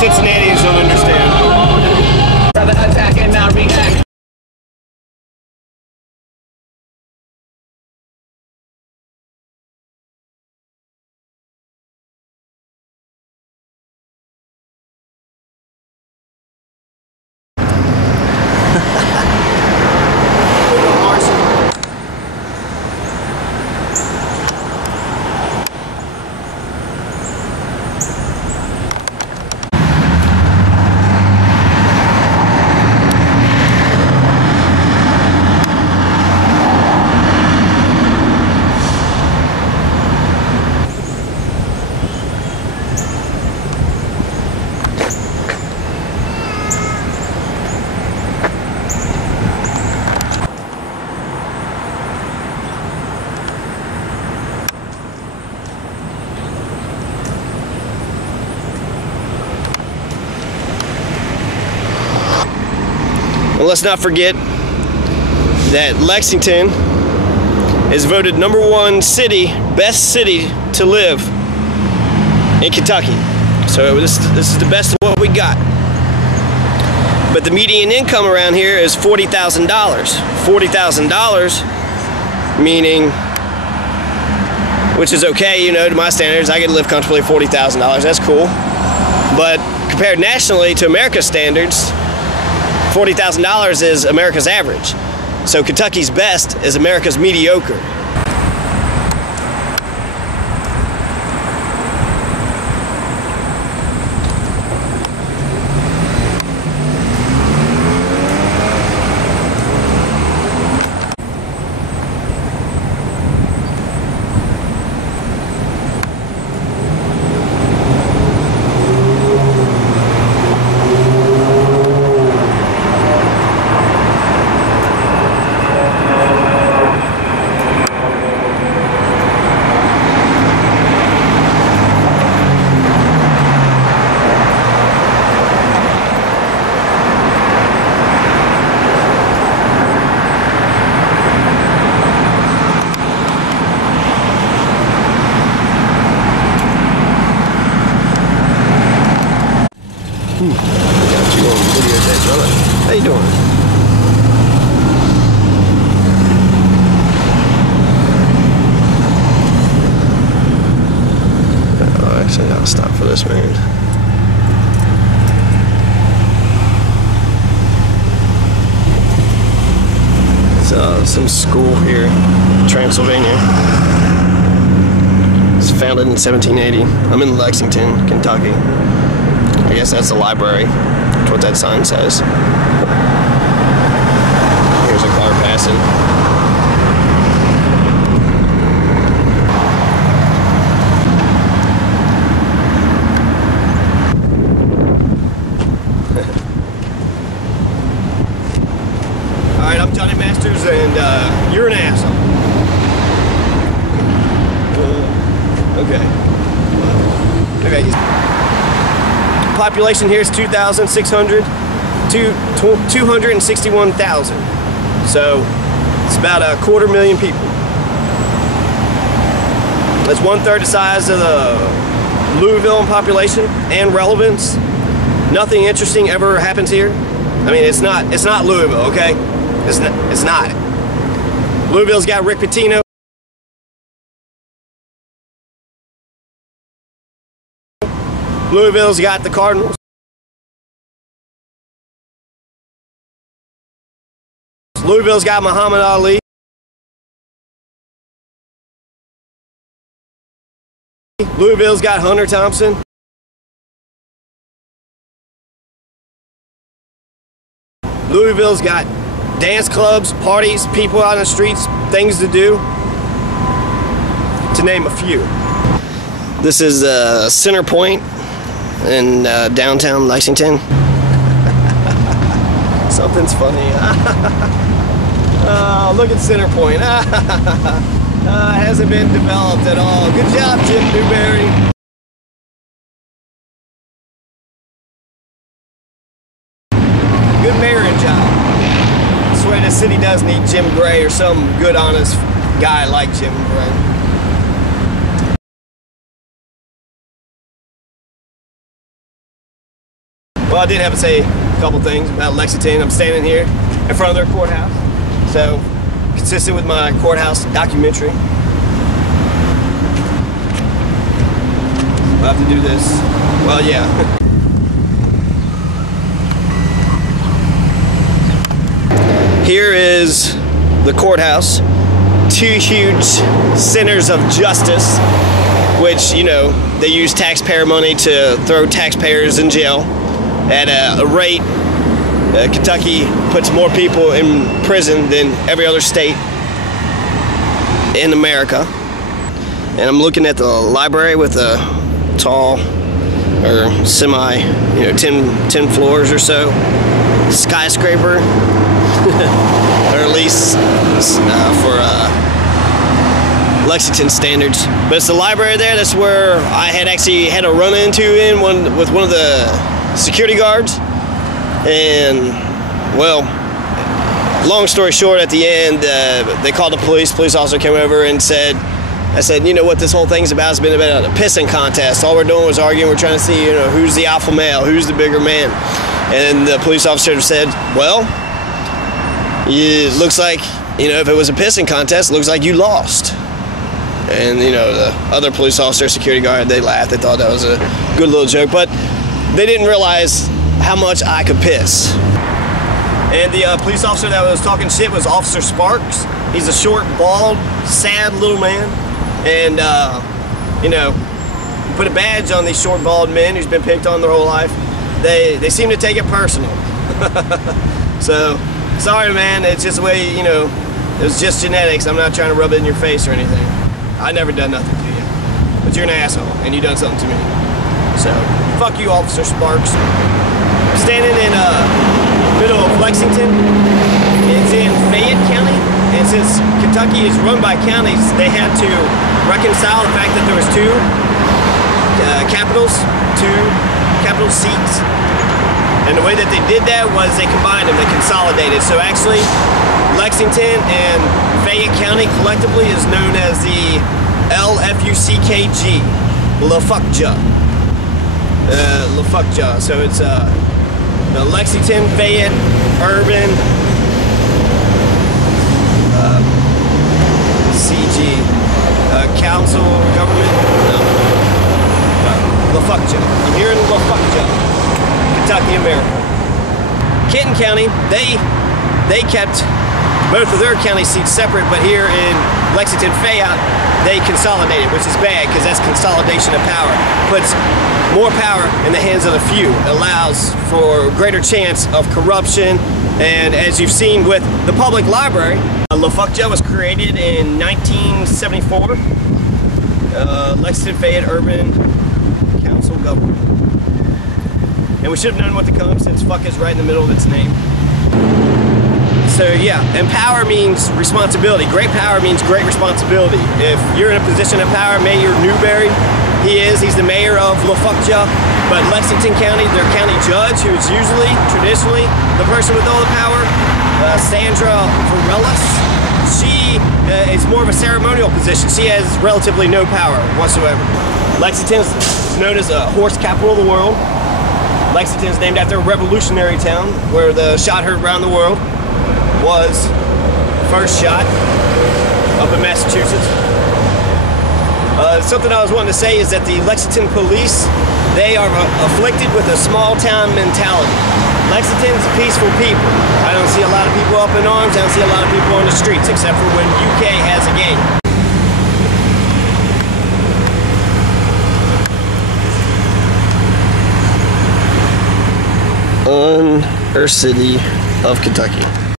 Cincinnatians don't understand. Attack and now react. And let's not forget that Lexington is voted #1 city, best city to live in Kentucky. So this is the best of what we got. But the median income around here is $40,000. $40,000 meaning, which is okay, you know, to my standards. I can live comfortably $40,000. That's cool. But compared nationally to America's standards, $40,000 is America's average. So Kentucky's best is America's mediocre. Got you on video there, brother. How you doing? Oh, actually, I gotta stop for this, man. It's some school here, Transylvania. It's founded in 1780. I'm in Lexington, Kentucky. I guess that's the library. That's what that sign says. Here's a car passing. Alright, I'm Johnny Masters, and you're an asshole. Okay. Population here is 2,600 to 261,000. So it's about 250,000 people. That's 1/3 the size of the Louisville in population and relevance. Nothing interesting ever happens here. I mean, it's not Louisville, okay? It's not. Louisville's got Rick Pitino. Louisville's got the Cardinals. Louisville's got Muhammad Ali. Louisville's got Hunter Thompson. Louisville's got dance clubs, parties, people out on the streets, things to do, to name a few. This is Center Point in downtown Lexington. Something's funny. Oh, look at Center Point. Hasn't been developed at all. Good job, Jim Newberry. Good mayoring job. I swear the city does need Jim Gray or some good, honest guy like Jim Gray. Well, I did have to say a couple things about Lexington. I'm standing here in front of their courthouse. So, consistent with my courthouse documentary, I'll have to do this. Well, yeah. Here is the courthouse. Two huge centers of justice, which, you know, they use taxpayer money to throw taxpayers in jail at a rate. Kentucky puts more people in prison than every other state in America. And I'm looking at the library with a tall or semi, you know, 10 floors or so skyscraper, or at least for Lexington standards. But it's the library there. That's where I had actually had a run-into with one of the security guards. And, well, long story short, at the end, they called the police. Police officer came over and I said, you know what this whole thing's about? It's been about a pissing contest. All we're doing was arguing. We're trying to see, you know, who's the alpha male, who's the bigger man. And the police officer said, well, it looks like, you know, if it was a pissing contest, it looks like you lost. And, you know, the other police officer, security guard, they laughed. They thought that was a good little joke. But they didn't realize how much I could piss. And the police officer that was talking shit was Officer Sparks. He's a short, bald, sad little man. And, you know, put a badge on these short, bald men who's been picked on their whole life. They seem to take it personal. So, sorry, man. It's just the way, you know, it was just genetics. I'm not trying to rub it in your face or anything. I never done nothing to you. But you're an asshole, and you done something to me. So, fuck you, Officer Sparks. I'm standing in the middle of Lexington. It's in Fayette County, and since Kentucky is run by counties, they had to reconcile the fact that there was two capital seats. And the way that they did that was they combined them, they consolidated. So actually, Lexington and Fayette County collectively is known as the LFUCG, LFUCG. LFUCG. So it's the Lexington, Fayette, Urban, CG, Council, Government, LFUCG. I'm here in LFUCG, Kentucky, America. Kenton County, they kept both of their county seats separate, but here in Lexington, Fayette, they consolidated, which is bad because that's consolidation of power. Puts more power in the hands of the few. It allows for greater chance of corruption. And as you've seen with the public library, LFUCG was created in 1974. Lexington, Fayette, Urban Council Government. And we should have known what to come since fuck is right in the middle of its name. So yeah, and power means responsibility. Great power means great responsibility. If you're in a position of power, Mayor Newberry, he's the mayor of LFUCG, but Lexington County, their county judge, who is usually, traditionally, the person with all the power, Sandra Varellis, she is more of a ceremonial position. She has relatively no power whatsoever. Lexington is known as a horse capital of the world. Lexington is named after a revolutionary town where the shot heard around the world was first shot up in Massachusetts. Something I was wanting to say is that the Lexington police, they are afflicted with a small town mentality. Lexington's peaceful people. I don't see a lot of people up in arms. I don't see a lot of people on the streets except for when UK has a game. On our city of Kentucky.